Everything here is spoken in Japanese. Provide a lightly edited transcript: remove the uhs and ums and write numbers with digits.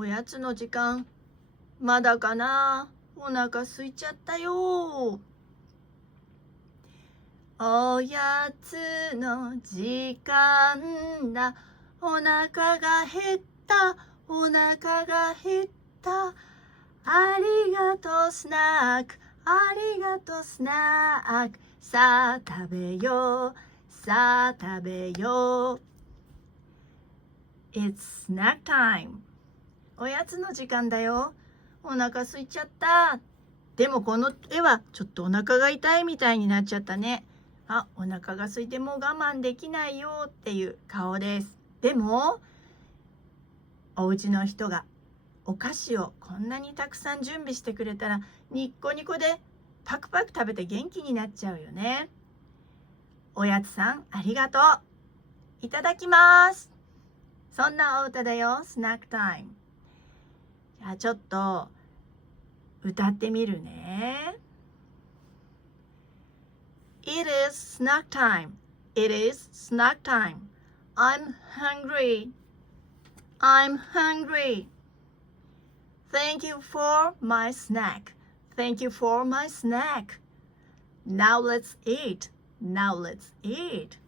おやつの時間、まだかな。お腹空いちゃったよ。おやつの時間だ。お腹が減った。お腹が減った。ありがとうスナック。ありがとうスナック。さあ食べよう。さあ食べよう。It's snack time. おやつの時間だよ。お腹空いちゃった。でもこの絵はちょっとお腹が痛いみたいになっちゃったね。あ、お腹が空いてもう我慢できないよっていう顔です。でも、お家の人がお菓子をこんなにたくさん準備してくれたら、ニッコニコでパクパク食べて元気になっちゃうよね。おやつさん、ありがとう。いただきます。そんなお歌だよ、スナックタイム。じゃあちょっと歌ってみるね。It is snack time. It is snack time. I'm hungry. I'm hungry. Thank you for my snack. Thank you for my snack. Now let's eat. Now let's eat.